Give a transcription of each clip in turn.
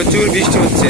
প্রচুর বৃষ্টি হচ্ছে।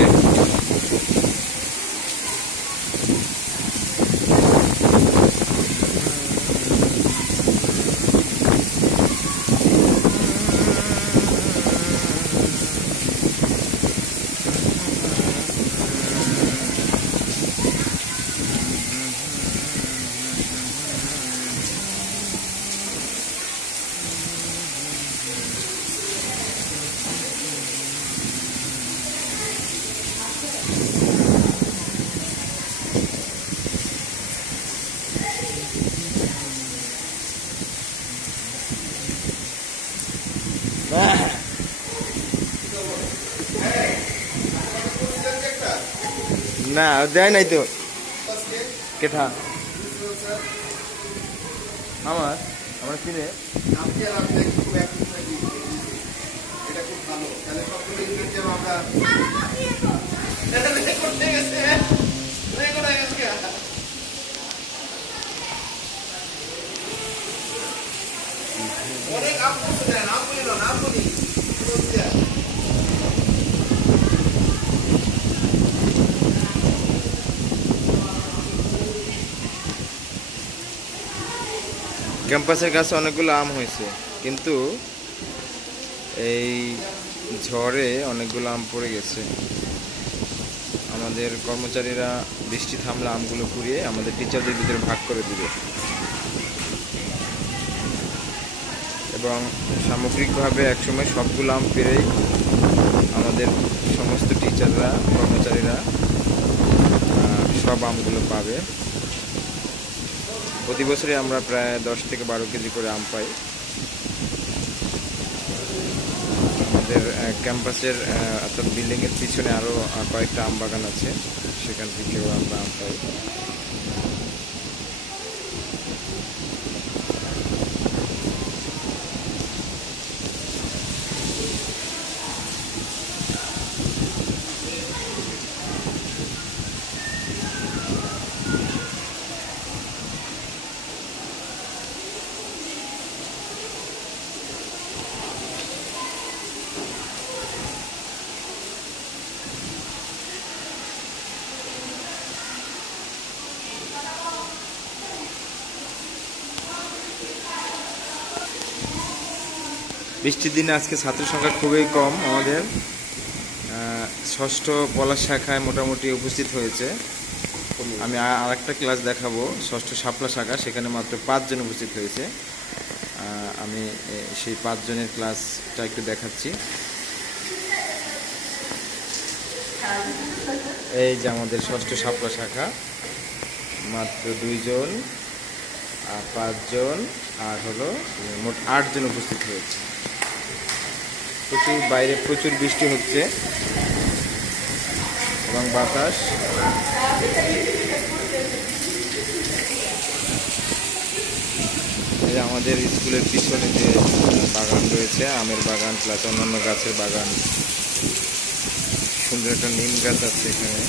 না দেয় নাই তো। কেঠা আমার আমার কিনে অনেক আপ করতে দেন, নাম বলি না, নাম বলি ক্যাম্পাসের কাছে অনেকগুলো আম হয়েছে, কিন্তু এই ঝড়ে অনেকগুলো আম পড়ে গেছে। আমাদের কর্মচারীরা বৃষ্টি থামলে আমগুলো কুড়িয়ে আমাদের টিচারদের ভিতরে ভাগ করে দিবে এবং সামগ্রিকভাবে একসময় সবগুলো আম পেরেই আমাদের সমস্ত টিচাররা কর্মচারীরা সব আমগুলো পাবে। প্রতি বছরই আমরা প্রায় 10 থেকে 12 কেজি করে আম পাই। আমাদের ক্যাম্পাসের অর্থাৎ বিল্ডিংয়ের পিছনে আরও কয়েকটা আম বাগান আছে, সেখান থেকেও আমরা আম পাই। বৃষ্টির দিনে আজকে ছাত্র সংখ্যা খুবই কম। আমাদের ষষ্ঠ পলাশ শাখায় মোটামুটি উপস্থিত হয়েছে। আমি আরেকটা ক্লাস দেখাবো, ষষ্ঠ শাপলা শাখা, সেখানে মাত্র 5 জন উপস্থিত হয়েছে। আমি সেই 5 জনের ক্লাসটা একটু দেখাচ্ছি। এই যে আমাদের ষষ্ঠ শাপলা শাখা, মাত্র 2 জন আর 5 জন আর হলো মোট 8 জন উপস্থিত হয়েছে। বাইরে প্রচুর বৃষ্টি হচ্ছে এবং বাতাস। আমাদের স্কুলের পিছনে যে বাগান রয়েছে, আমের বাগান প্লাস অন্যান্য গাছের বাগান, সুন্দর একটা নিম গাছ আছে এখানে।